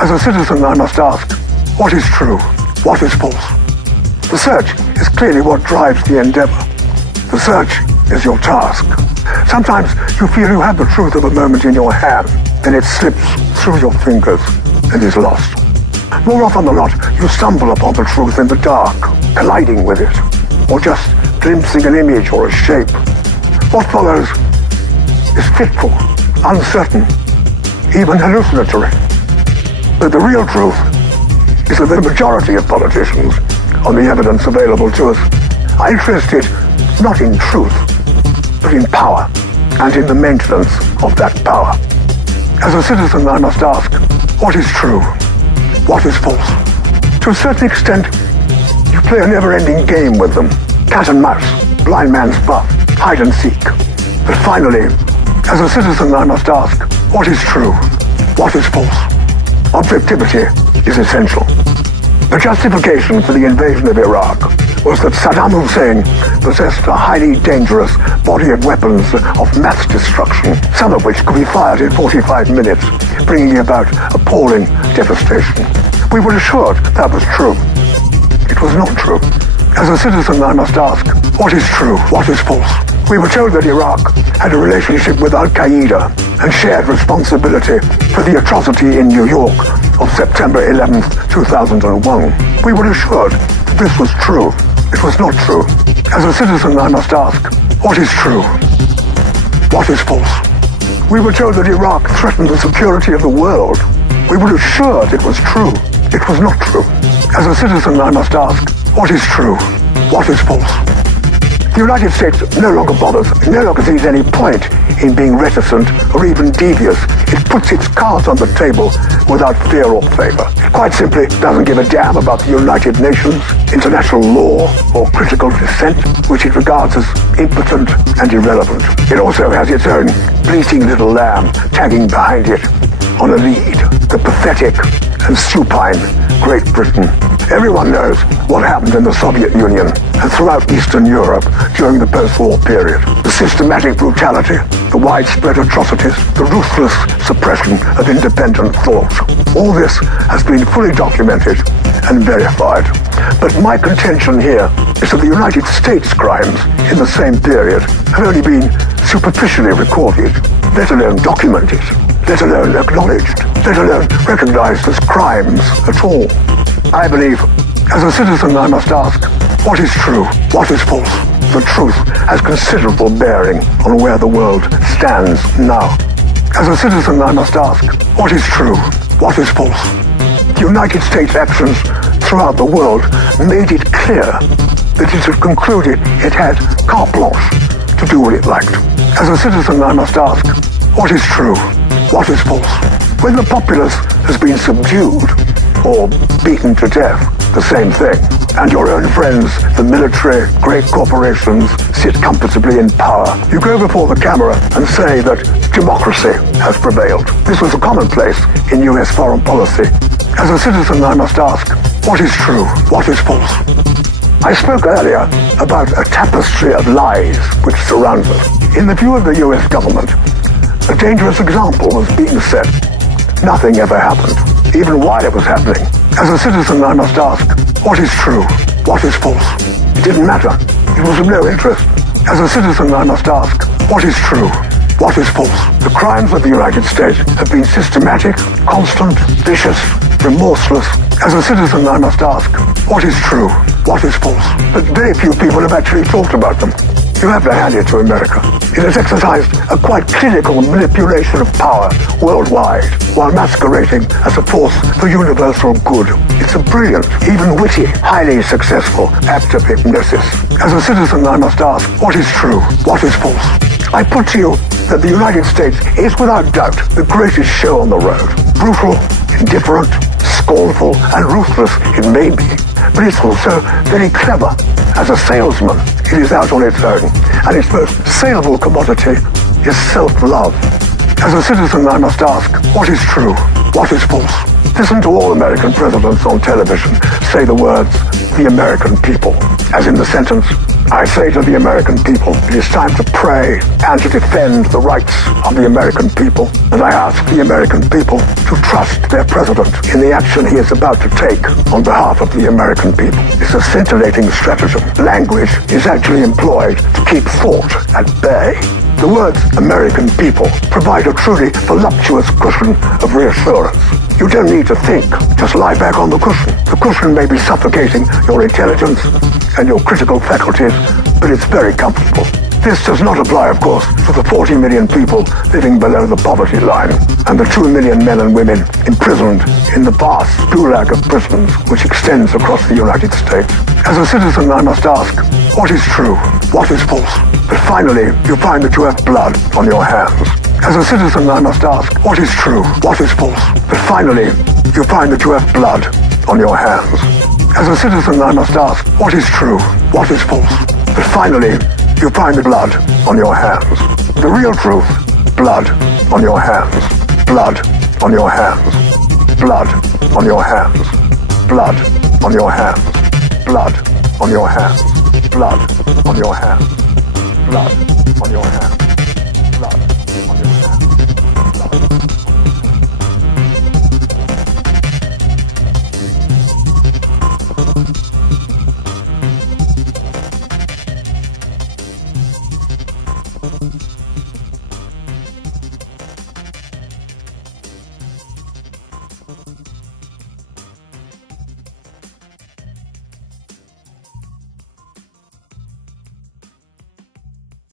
As a citizen, I must ask, what is true? What is false? The search is clearly what drives the endeavor. The search is your task. Sometimes you feel you have the truth of a moment in your hand, then it slips through your fingers and is lost. More often than not, you stumble upon the truth in the dark, colliding with it, or just glimpsing an image or a shape. What follows is fitful, uncertain, even hallucinatory. But the real truth is that the majority of politicians, on the evidence available to us, are interested not in truth, but in power, and in the maintenance of that power. As a citizen, I must ask, what is true? What is false? To a certain extent, you play a never-ending game with them. Cat and mouse, blind man's buff, hide and seek. But finally, as a citizen, I must ask, what is true? What is false? Objectivity is essential. The justification for the invasion of Iraq was that Saddam Hussein possessed a highly dangerous body of weapons of mass destruction, some of which could be fired in 45 minutes, bringing about appalling devastation. We were assured that was true. It was not true. As a citizen, I must ask, what is true? What is false? We were told that Iraq had a relationship with Al-Qaeda and shared responsibility for the atrocity in New York of September 11th, 2001. We were assured that this was true. It was not true. As a citizen, I must ask, what is true? What is false? We were told that Iraq threatened the security of the world. We were assured it was true. It was not true. As a citizen, I must ask, what is true? What is false? The United States no longer bothers, no longer sees any point in being reticent or even devious. It puts its cards on the table without fear or favor. It quite simply doesn't give a damn about the United Nations, international law, or critical dissent, which it regards as impotent and irrelevant. It also has its own bleating little lamb tagging behind it on a lead, the pathetic and supine Great Britain. Everyone knows what happened in the Soviet Union and throughout Eastern Europe during the post-war period. The systematic brutality, the widespread atrocities, the ruthless suppression of independent thought. All this has been fully documented and verified. But my contention here is that the United States crimes in the same period have only been superficially recorded, let alone documented, let alone acknowledged, let alone recognized as crimes at all. I believe, as a citizen, I must ask, what is true? What is false? The truth has considerable bearing on where the world stands now. As a citizen, I must ask, what is true? What is false? The United States' actions throughout the world made it clear that it had concluded it had carte blanche to do what it liked. As a citizen, I must ask, what is true? What is false? When the populace has been subdued or beaten to death, the same thing, and your own friends, the military, great corporations, sit comfortably in power, you go before the camera and say that democracy has prevailed. This was a commonplace in US foreign policy. As a citizen, I must ask, what is true? What is false? I spoke earlier about a tapestry of lies which surrounds us. In the view of the US government, a dangerous example was being set. Nothing ever happened, even while it was happening. As a citizen, I must ask, what is true? What is false? It didn't matter. It was of no interest. As a citizen, I must ask, what is true? What is false? The crimes of the United States have been systematic, constant, vicious, remorseless. As a citizen, I must ask, what is true? What is false? But very few people have actually thought about them. You have to hand it to America. It has exercised a quite clinical manipulation of power worldwide while masquerading as a force for universal good. It's a brilliant, even witty, highly successful act of hypnosis. As a citizen, I must ask, what is true? What is false? I put to you that the United States is without doubt the greatest show on the road. Brutal, indifferent, scornful, and ruthless it may be, but it's also very clever. As a salesman, it is out on its own, and its most saleable commodity is self-love. As a citizen, I must ask, what is true? What is false? Listen to all American presidents on television say the words, the American people, as in the sentence, I say to the American people, it is time to pray and to defend the rights of the American people. And I ask the American people to trust their president in the action he is about to take on behalf of the American people. It's a scintillating stratagem. Language is actually employed to keep thought at bay. The words American people provide a truly voluptuous cushion of reassurance. You don't need to think, just lie back on the cushion. The cushion may be suffocating your intelligence and your critical faculties, but it's very comfortable. This does not apply, of course, to the 40 million people living below the poverty line and the 2 million men and women imprisoned in the vast gulag of prisons which extends across the United States. As a citizen, I must ask, what is true? What is false? But finally, you find that you have blood on your hands. As a citizen, I must ask, what is true? What is false? But finally, you find that you have blood on your hands. As a citizen, I must ask, what is true? What is false? But finally, you find the blood on your hands. The real truth, blood on your hands. Blood on your hands. Blood on your hands. Blood on your hands. Blood on your hands. Blood on your hands. Blood on your hands.